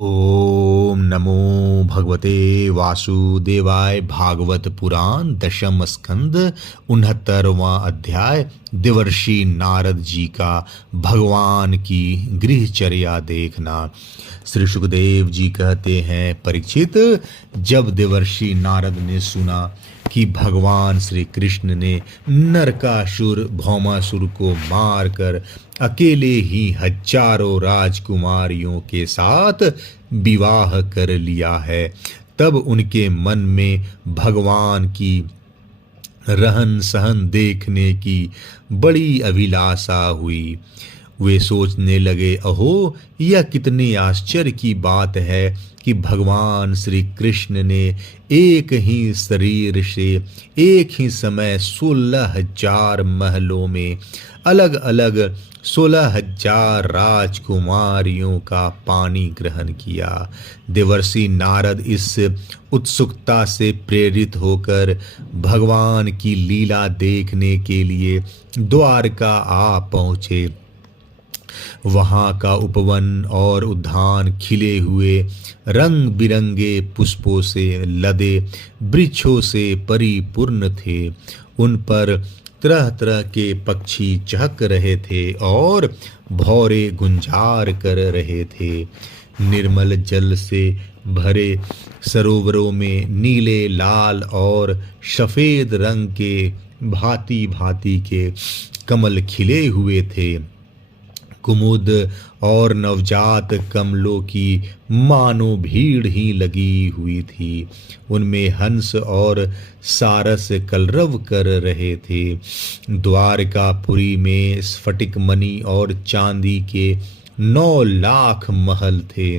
ओम नमो भगवते वासुदेवाय। भागवत पुराण दशम स्कंद 69वां अध्याय। देवर्षि नारद जी का भगवान की गृहचर्या देखना। श्री सुखदेव जी कहते हैं, परीक्षित, जब देवर्षि नारद ने सुना कि भगवान श्री कृष्ण ने नरकासुर भौमासुर को मारकर अकेले ही हजारों राजकुमारियों के साथ विवाह कर लिया है, तब उनके मन में भगवान की रहन सहन देखने की बड़ी अभिलाषा हुई। वे सोचने लगे, अहो, यह कितनी आश्चर्य की बात है कि भगवान श्री कृष्ण ने एक ही शरीर से एक ही समय 16,000 महलों में अलग अलग 16,000 राजकुमारियों का पानी ग्रहण किया। देवर्षि नारद इस उत्सुकता से प्रेरित होकर भगवान की लीला देखने के लिए द्वारका आ पहुँचे। वहाँ का उपवन और उद्यान खिले हुए रंग बिरंगे पुष्पों से लदे वृक्षों से परिपूर्ण थे। उन पर तरह तरह के पक्षी चहक रहे थे और भौरे गुंजार कर रहे थे। निर्मल जल से भरे सरोवरों में नीले, लाल और सफेद रंग के भांति भांति के कमल खिले हुए थे। कुमुद और नवजात कमलों की मानो भीड़ ही लगी हुई थी। उनमें हंस और सारस कलरव कर रहे थे। द्वारकापुरी में स्फटिक मणि और चांदी के 9 लाख महल थे।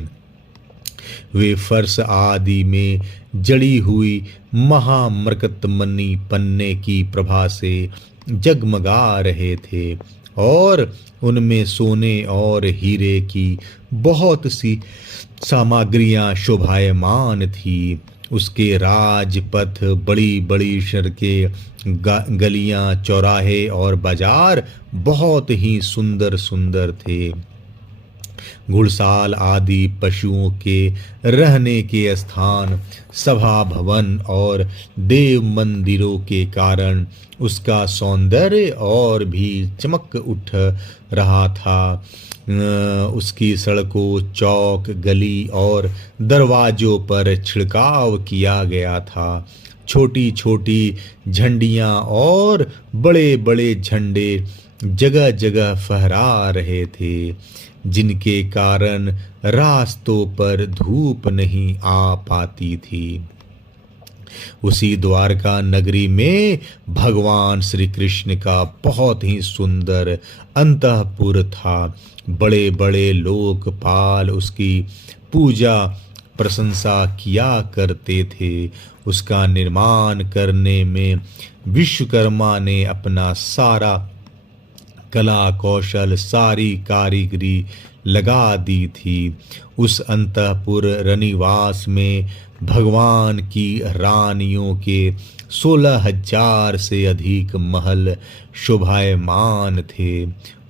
वे फर्श आदि में जड़ी हुई महामरकतमणि पन्ने की प्रभा से जगमगा रहे थे और उनमें सोने और हीरे की बहुत सी सामग्रियां शोभायमान थी। उसके राजपथ, बड़ी बड़ी सड़कें, गलियां, चौराहे और बाजार बहुत ही सुंदर सुंदर थे। घुड़साल आदि पशुओं के रहने के स्थान, सभा भवन और देव मंदिरों के कारण उसका सौंदर्य और भी चमक उठ रहा था। उसकी सड़कों, चौक, गली और दरवाजों पर छिड़काव किया गया था। छोटी छोटी झंडियां और बड़े बड़े झंडे जगह जगह फहरा रहे थे, जिनके कारण रास्तों पर धूप नहीं आ पाती थी। उसी द्वारका नगरी में भगवान श्री कृष्ण का बहुत ही सुंदर अंतःपुर था। बड़े बड़े लोकपाल उसकी पूजा प्रशंसा किया करते थे। उसका निर्माण करने में विश्वकर्मा ने अपना सारा कला कौशल, सारी कारीगरी लगा दी थी। उस अंतःपुर रनिवास में भगवान की रानियों के 16,000 से अधिक महल शोभायमान थे।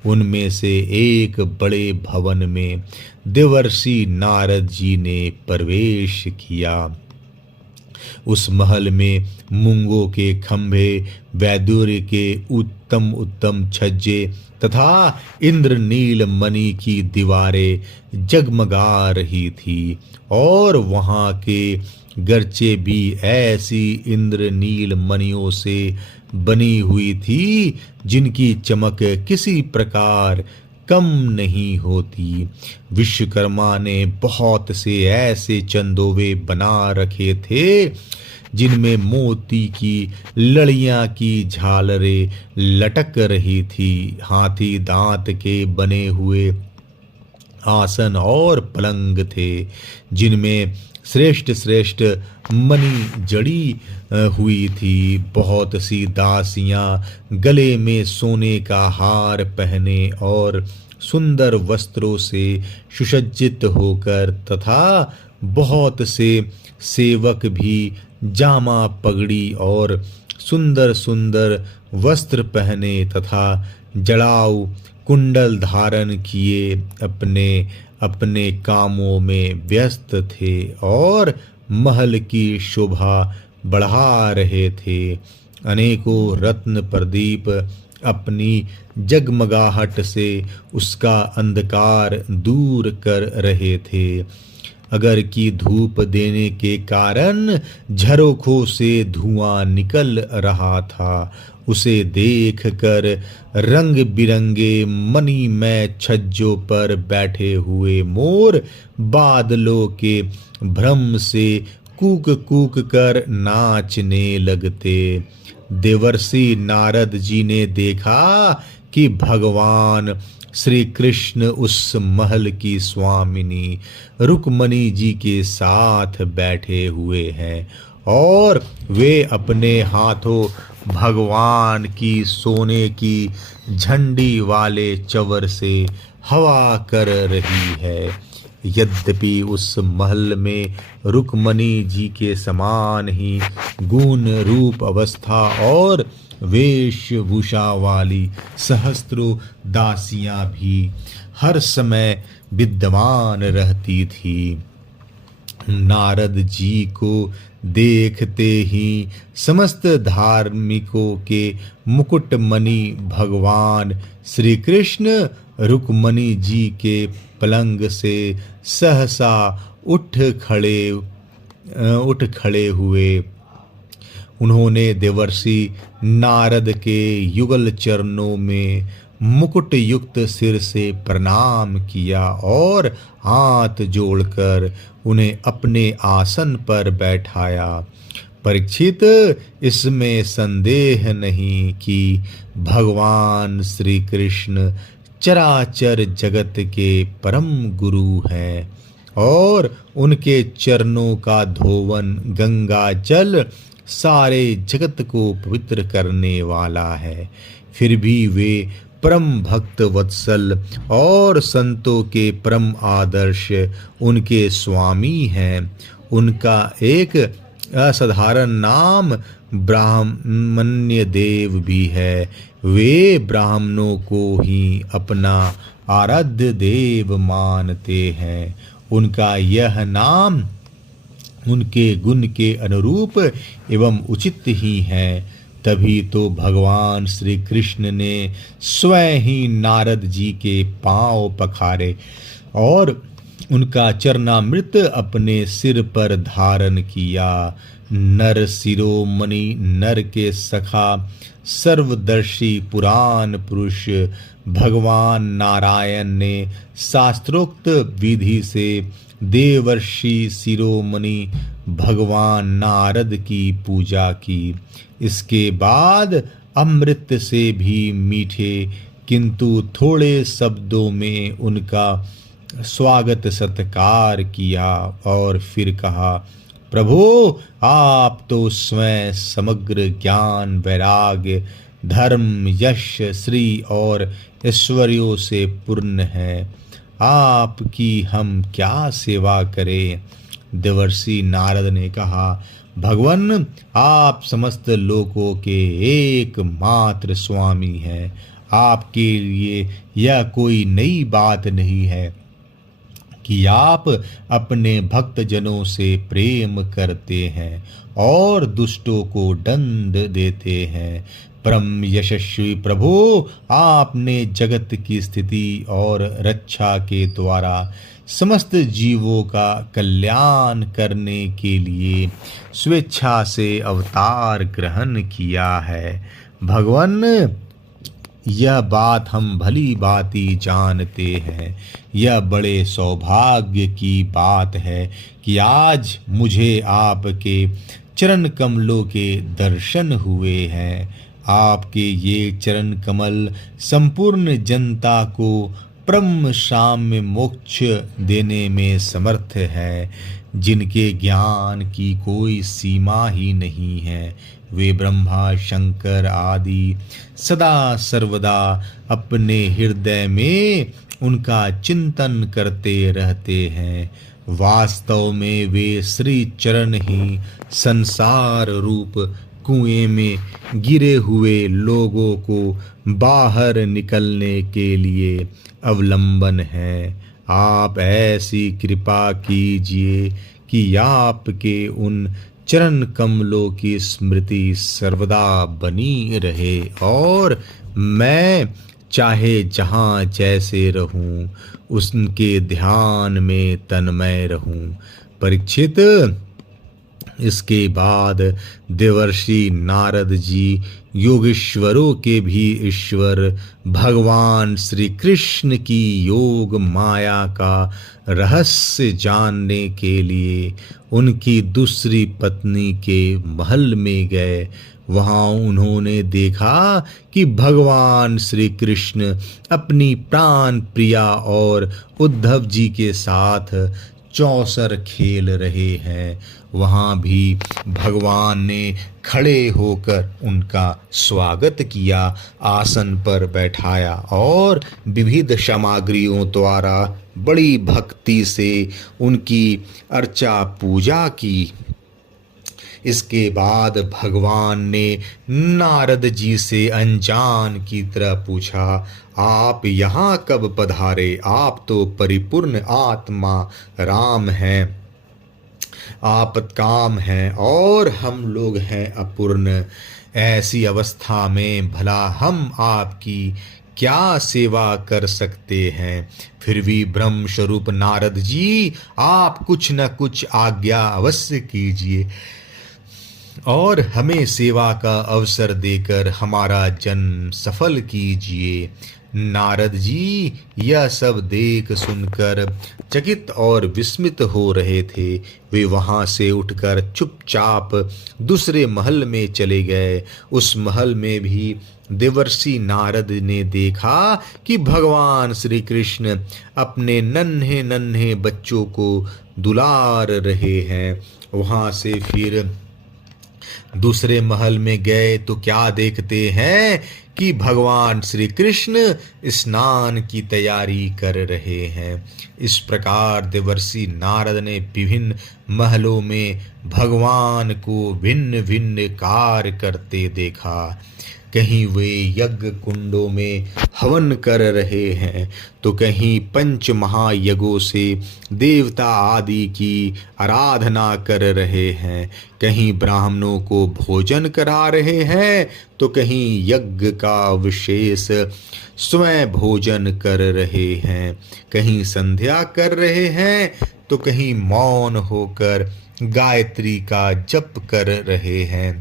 उनमें से एक बड़े भवन में देवर्षि नारद जी ने प्रवेश किया। उस महल में मूंगों के खंभे, वैदुर्य के उत्तम उत्तम छज्जे तथा इंद्रनील मणि की दीवारें जगमगा रही थी और वहाँ के गरचे भी ऐसी इंद्रनील मणियों से बनी हुई थी जिनकी चमक किसी प्रकार कम नहीं होती। विश्वकर्मा ने बहुत से ऐसे चंदोवे बना रखे थे जिनमें मोती की लड़ियां की झालरें लटक रही थी। हाथी दांत के बने हुए आसन और पलंग थे, जिनमें श्रेष्ठ श्रेष्ठ मणि जड़ी हुई थी। बहुत सी दासियां गले में सोने का हार पहने और सुंदर वस्त्रों से सुसज्जित होकर तथा बहुत से सेवक भी जामा, पगड़ी और सुंदर सुंदर वस्त्र पहने तथा जड़ाऊ कुंडल धारण किए अपने अपने कामों में व्यस्त थे और महल की शोभा बढ़ा रहे थे। अनेकों रत्न प्रदीप अपनी जगमगाहट से उसका अंधकार दूर कर रहे थे। अगर की धूप देने के कारण झरोखों से धुआं निकल रहा था, उसे देखकर रंग बिरंगे मणिमय छज्जों पर बैठे हुए मोर बादलों के भ्रम से कूक कूक कर नाचने लगते। देवर्षि नारद जी ने देखा कि भगवान श्री कृष्ण उस महल की स्वामिनी रुक्मणी जी के साथ बैठे हुए हैं और वे अपने हाथों भगवान की सोने की झंडी वाले चवर से हवा कर रही है। यद्यपि उस महल में रुक्मणी जी के समान ही गुण रूप अवस्था और वेशभूषा वाली सहस्त्रों दासियां भी हर समय विद्यमान रहती थी। नारद जी को देखते ही समस्त धार्मिकों के मुकुटमणि भगवान श्री कृष्ण रुक्मणी जी के पलंग से सहसा उठ खड़े हुए। उन्होंने देवर्षि नारद के युगल चरणों में मुकुट युक्त सिर से प्रणाम किया और हाथ जोड़कर उन्हें अपने आसन पर बैठाया। परीक्षित, इसमें संदेह नहीं कि भगवान श्री कृष्ण चराचर जगत के परम गुरु हैं और उनके चरणों का धोवन गंगा जल सारे जगत को पवित्र करने वाला है। फिर भी वे परम भक्त वत्सल और संतों के परम आदर्श उनके स्वामी हैं। उनका एक असाधारण नाम ब्राह्मण्य देव भी है। वे ब्राह्मणों को ही अपना आराध्य देव मानते हैं। उनका यह नाम उनके गुण के अनुरूप एवं उचित ही है। तभी तो भगवान श्री कृष्ण ने स्वयं ही नारद जी के पांव पखारे और उनका चरणामृत अपने सिर पर धारण किया। नर शिरोमणि, नर के सखा, सर्वदर्शी पुराण पुरुष भगवान नारायण ने शास्त्रोक्त विधि से देवर्षि शिरोमणि भगवान नारद की पूजा की। इसके बाद अमृत से भी मीठे किंतु थोड़े शब्दों में उनका स्वागत सत्कार किया और फिर कहा, प्रभु, आप तो स्वयं समग्र ज्ञान, वैराग्य, धर्म, यश, श्री और ऐश्वर्यों से पूर्ण हैं। आपकी हम क्या सेवा करें? देवर्षि नारद ने कहा, भगवान, आप समस्त लोकों के एकमात्र स्वामी हैं। आपके लिए यह कोई नई बात नहीं है कि आप अपने भक्तजनों से प्रेम करते हैं और दुष्टों को दंड देते हैं। परम यशस्वी प्रभु, आपने जगत की स्थिति और रक्षा के द्वारा समस्त जीवों का कल्याण करने के लिए स्वेच्छा से अवतार ग्रहण किया है। भगवान, यह बात हम भली भांति जानते हैं। यह बड़े सौभाग्य की बात है कि आज मुझे आपके चरण कमलों के दर्शन हुए हैं। आपके ये चरण कमल संपूर्ण जनता को परम साम्य मोक्ष देने में समर्थ है। जिनके ज्ञान की कोई सीमा ही नहीं है, वे ब्रह्मा, शंकर आदि सदा सर्वदा अपने हृदय में उनका चिंतन करते रहते हैं। वास्तव में वे श्री चरण ही संसार रूप कुएं में गिरे हुए लोगों को बाहर निकलने के लिए अवलंबन है। आप ऐसी कृपा कीजिए कि आपके उन चरण कमलों की स्मृति सर्वदा बनी रहे और मैं चाहे जहाँ जैसे रहूं उनके ध्यान में तन्मय रहूं। परीक्षित, इसके बाद देवर्षि नारद जी योगेश्वरों के भी ईश्वर भगवान श्री कृष्ण की योग माया का रहस्य जानने के लिए उनकी दूसरी पत्नी के महल में गए। वहां उन्होंने देखा कि भगवान श्री कृष्ण अपनी प्राण प्रिया और उद्धव जी के साथ चौसर खेल रहे हैं। वहाँ भी भगवान ने खड़े होकर उनका स्वागत किया, आसन पर बैठाया और विविध सामग्रियों द्वारा बड़ी भक्ति से उनकी अर्चा पूजा की। इसके बाद भगवान ने नारद जी से अनजान की तरह पूछा, आप यहाँ कब पधारे? आप तो परिपूर्ण आत्मा राम हैं, आप काम हैं और हम लोग हैं अपूर्ण। ऐसी अवस्था में भला हम आपकी क्या सेवा कर सकते हैं? फिर भी ब्रह्म स्वरूप नारद जी, आप कुछ न कुछ आज्ञा अवश्य कीजिए और हमें सेवा का अवसर देकर हमारा जन्म सफल कीजिए। नारद जी यह सब देख सुनकर चकित और विस्मित हो रहे थे। वे वहां से उठकर चुपचाप दूसरे महल में चले गए। उस महल में भी देवर्षि नारद ने देखा कि भगवान श्री कृष्ण अपने नन्हे नन्हे बच्चों को दुलार रहे हैं। वहां से फिर दूसरे महल में गए तो क्या देखते हैं कि भगवान श्री कृष्ण स्नान की तैयारी कर रहे हैं। इस प्रकार देवर्षि नारद ने विभिन्न महलों में भगवान को भिन्न भिन्न कार्य करते देखा। कहीं वे यज्ञ कुंडों में हवन कर रहे हैं तो कहीं पंच महायज्ञों से देवता आदि की आराधना कर रहे हैं। कहीं ब्राह्मणों को भोजन करा रहे हैं तो कहीं यज्ञ का विशेष स्वयं भोजन कर रहे हैं। कहीं संध्या कर रहे हैं तो कहीं मौन होकर गायत्री का जप कर रहे हैं।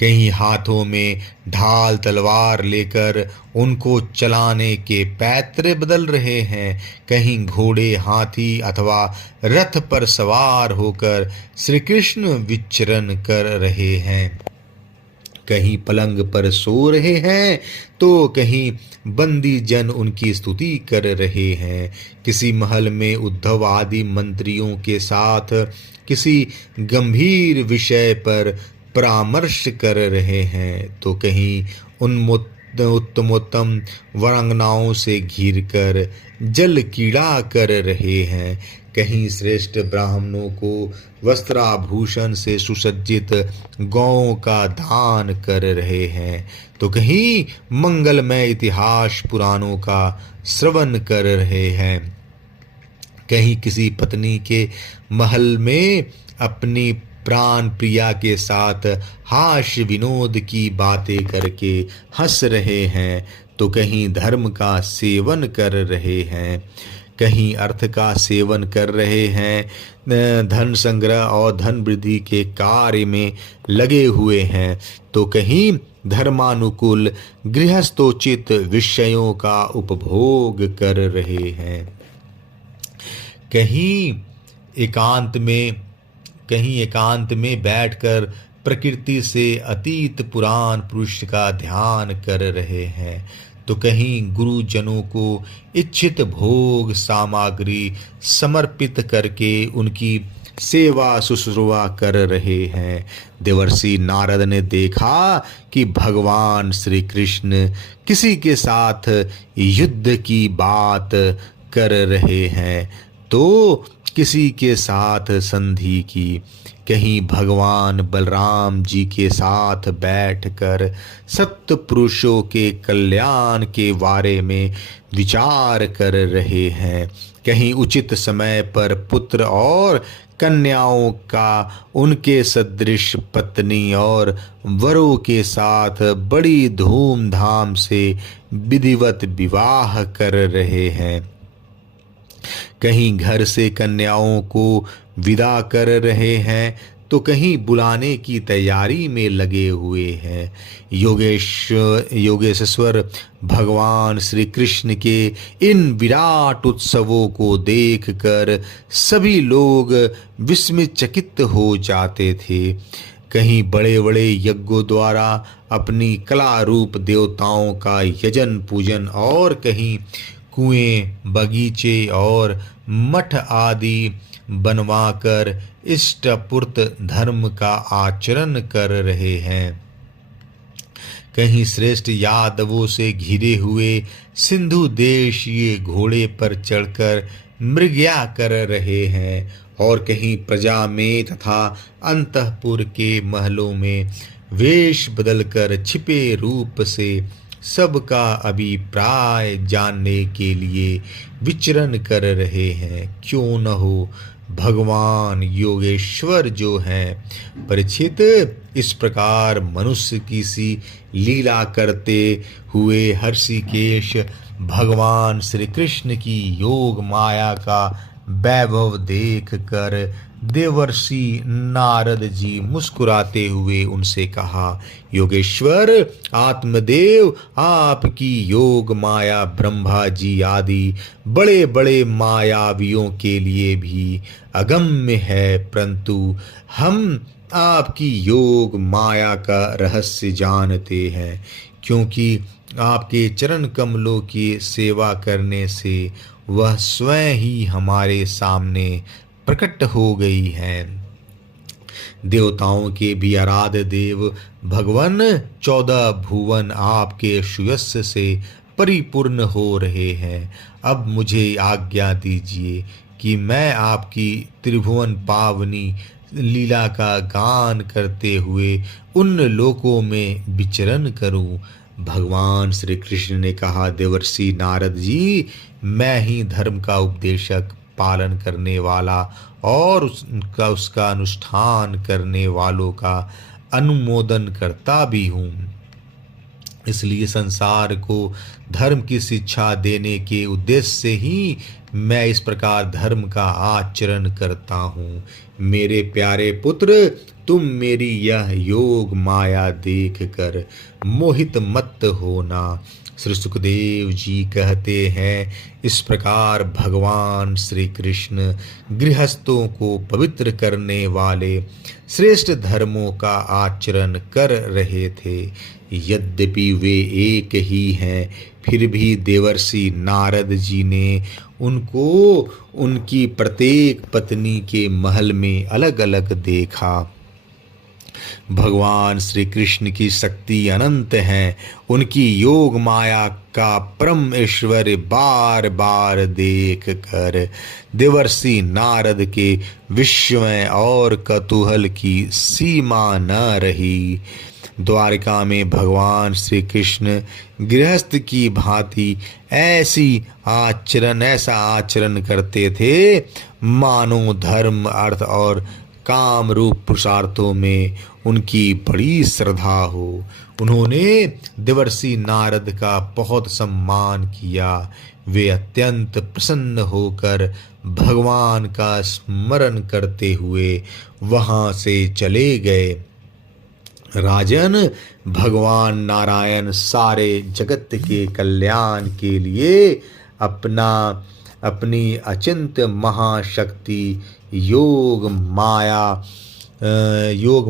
कहीं हाथों में ढाल तलवार लेकर उनको चलाने के पैतरे बदल रहे हैं। कहीं घोड़े, हाथी अथवा रथ पर सवार होकर श्री कृष्ण विचरण कर रहे हैं। कहीं पलंग पर सो रहे हैं तो कहीं बंदी जन उनकी स्तुति कर रहे हैं। किसी महल में उद्धव आदि मंत्रियों के साथ किसी गंभीर विषय पर परामर्श कर रहे हैं तो कहीं उत्तमोत्तम वरांगनाओं से घिरकर जल कीड़ा कर रहे हैं। कहीं श्रेष्ठ ब्राह्मणों को वस्त्राभूषण से सुसज्जित गौओं का दान कर रहे हैं तो कहीं मंगलमय इतिहास पुराणों का श्रवण कर रहे हैं। कहीं किसी पत्नी के महल में अपनी प्राण प्रिया के साथ हास्य विनोद की बातें करके हंस रहे हैं तो कहीं धर्म का सेवन कर रहे हैं। कहीं अर्थ का सेवन कर रहे हैं, धन संग्रह और धन वृद्धि के कार्य में लगे हुए हैं तो कहीं धर्मानुकूल गृहस्थोचित विषयों का उपभोग कर रहे हैं। कहीं एकांत में बैठकर प्रकृति से अतीत पुराण पुरुष का ध्यान कर रहे हैं तो कहीं गुरुजनों को इच्छित भोग सामग्री समर्पित करके उनकी सेवा शुश्रूषा कर रहे हैं। देवर्षि नारद ने देखा कि भगवान श्री कृष्ण किसी के साथ युद्ध की बात कर रहे हैं तो किसी के साथ संधि की। कहीं भगवान बलराम जी के साथ बैठकर सप्त पुरुषों के कल्याण के बारे में विचार कर रहे हैं। कहीं उचित समय पर पुत्र और कन्याओं का उनके सदृश पत्नी और वरों के साथ बड़ी धूमधाम से विधिवत विवाह कर रहे हैं। कहीं घर से कन्याओं को विदा कर रहे हैं तो कहीं बुलाने की तैयारी में लगे हुए हैं। योगेश्वर भगवान श्री कृष्ण के इन विराट उत्सवों को देखकर सभी लोग विस्मितचकित हो जाते थे। कहीं बड़े बड़े यज्ञों द्वारा अपनी कला रूप देवताओं का यजन पूजन और कहीं कुएं, बगीचे और मठ आदि बनवाकर इष्टपूर्त धर्म का आचरण कर रहे हैं। कहीं श्रेष्ठ यादवों से घिरे हुए सिंधु देशीय घोड़े पर चढ़कर मृग्या कर रहे हैं और कहीं प्रजा में तथा अंतःपुर के महलों में वेश बदलकर छिपे रूप से सबका अभिप्राय जानने के लिए विचरण कर रहे हैं। क्यों न हो, भगवान योगेश्वर जो हैं परीक्षित, इस प्रकार मनुष्य की सी लीला करते हुए हर्षिकेश भगवान श्री कृष्ण की योग माया का वैभव देख कर देवर्षि नारद जी मुस्कुराते हुए उनसे कहा, योगेश्वर आत्मदेव, आपकी योग माया ब्रह्मा जी आदि बड़े बड़े मायावियों के लिए भी अगम्य है, परंतु हम आपकी योग माया का रहस्य जानते हैं, क्योंकि आपके चरण कमलों की सेवा करने से वह स्वयं ही हमारे सामने प्रकट हो गई है। देवताओं के भी आराध्य देव भगवान 14 भुवन आपके सुयस्य से परिपूर्ण हो रहे हैं। अब मुझे आज्ञा दीजिए कि मैं आपकी त्रिभुवन पावनी लीला का गान करते हुए उन लोकों में विचरण करूं। भगवान श्री कृष्ण ने कहा, देवर्षि नारद जी, मैं ही धर्म का उपदेशक, पालन करने वाला और उसका अनुष्ठान करने वालों का अनुमोदन करता भी हूँ। इसलिए संसार को धर्म की शिक्षा देने के उद्देश्य से ही मैं इस प्रकार धर्म का आचरण करता हूँ। मेरे प्यारे पुत्र, तुम मेरी यह योग माया देख कर मोहित मत होना। श्री सुखदेव जी कहते हैं, इस प्रकार भगवान श्री कृष्ण गृहस्थों को पवित्र करने वाले श्रेष्ठ धर्मों का आचरण कर रहे थे। यद्यपि वे एक ही हैं, फिर भी देवर्षि नारद जी ने उनको उनकी प्रत्येक पत्नी के महल में अलग अलग देखा। भगवान श्री कृष्ण की शक्ति अनंत है। उनकी योग माया का परम ऐश्वर्य बार बार देख कर देवर्षि नारद के विस्मय और कौतूहल की सीमा न रही। द्वारिका में भगवान श्री कृष्ण गृहस्थ की भांति ऐसा आचरण करते थे मानो धर्म, अर्थ और काम रूप पुरुषार्थों में उनकी बड़ी श्रद्धा हो। उन्होंने देवर्षि नारद का बहुत सम्मान किया। वे अत्यंत प्रसन्न होकर भगवान का स्मरण करते हुए वहां से चले गए। राजन, भगवान नारायण सारे जगत के कल्याण के लिए अपनी अचिंत्य महाशक्ति योग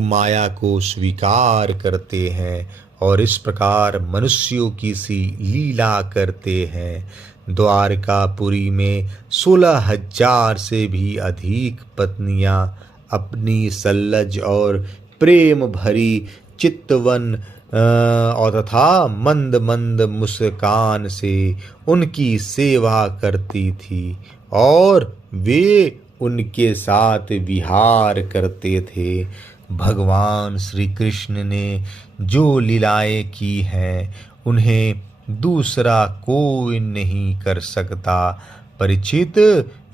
माया को स्वीकार करते हैं और इस प्रकार मनुष्यों की सी लीला करते हैं। द्वारकापुरी में 16,000 से भी अधिक पत्नियां अपनी सल्लज और प्रेम भरी चित्तवन और तथा मंद मंद मुस्कान से उनकी सेवा करती थी और वे उनके साथ विहार करते थे। भगवान श्री कृष्ण ने जो लीलाएं की हैं उन्हें दूसरा कोई नहीं कर सकता। परीक्षित,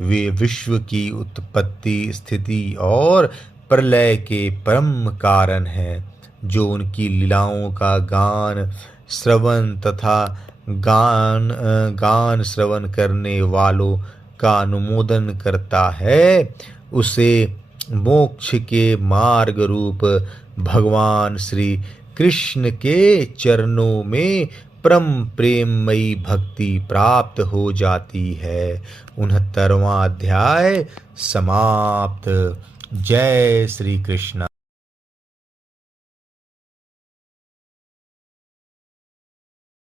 वे विश्व की उत्पत्ति, स्थिति और प्रलय के परम कारण हैं। जो उनकी लीलाओं का गान श्रवण तथा गान श्रवण करने वालों का अनुमोदन करता है, उसे मोक्ष के मार्ग रूप भगवान श्री कृष्ण के चरणों में परम प्रेममयी भक्ति प्राप्त हो जाती है। 69वां अध्याय समाप्त। जय श्री कृष्ण।